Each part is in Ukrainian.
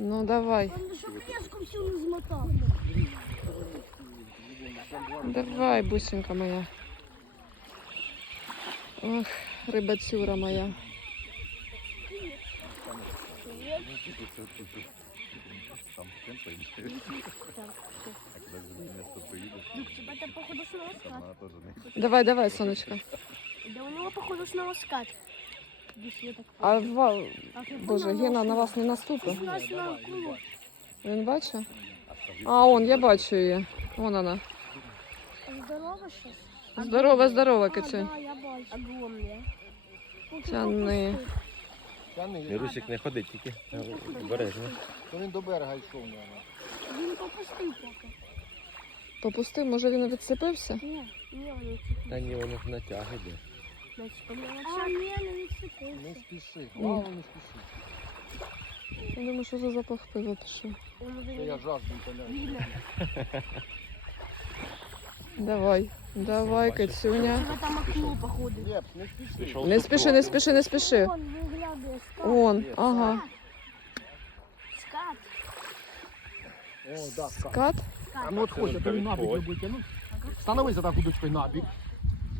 Ну давай, давай, бусинка моя. Ох, рибацюра моя. Давай, давай, сонечко. Да у нього походу снова скат. А ва... Боже, Гена на вас не Це наступить. ж у нас на кулу. Він бачить? А, он, я бачу її. Вон вона. Здорово щось? Здорова, здорова, я Тяни. Мірусик не ходить тільки обережно. То він до берега йшов, мабуть. Він попустив поки. Попустив, може він відцепився? Ні, ні, він Та ні, воно натяг іде. А, ні, не відсипився. Не спіши, главное не спіши. Я думаю, що за запах пива пішов. Це я жажду італяю. Давай, давай, Кацюня. Тебе там окно, походу. Лепс, не спіши. Не спіши, не спіши, не спіши. Вон, виглядає скат. Он, ага. Скат. О, да, скат. Скат? А ну от хоче, то він набіг не буде тягнути. Становися так удочкою набіг.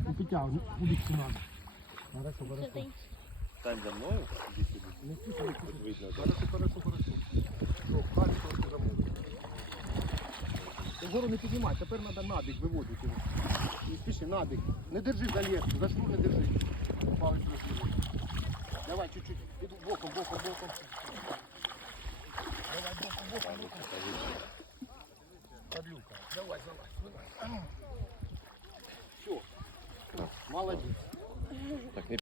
І підтягни удочку набіг. Стань за мною, іди сюди. Не спіши, не спіши. Видно, так. Хорошо, хорошо, хорошо. Що, хай замовити. Ти вгору не піднімай, тепер треба набіг виводити його. Не спіши, набіг. Не держи за леску, за шнур не держи. Палець розслідуй. Давай, чуть-чуть. Іду боком, боком, боком. Давай, боком, боком, боком. Подлюка. Давай, залазь. Все. Молодець. Так, не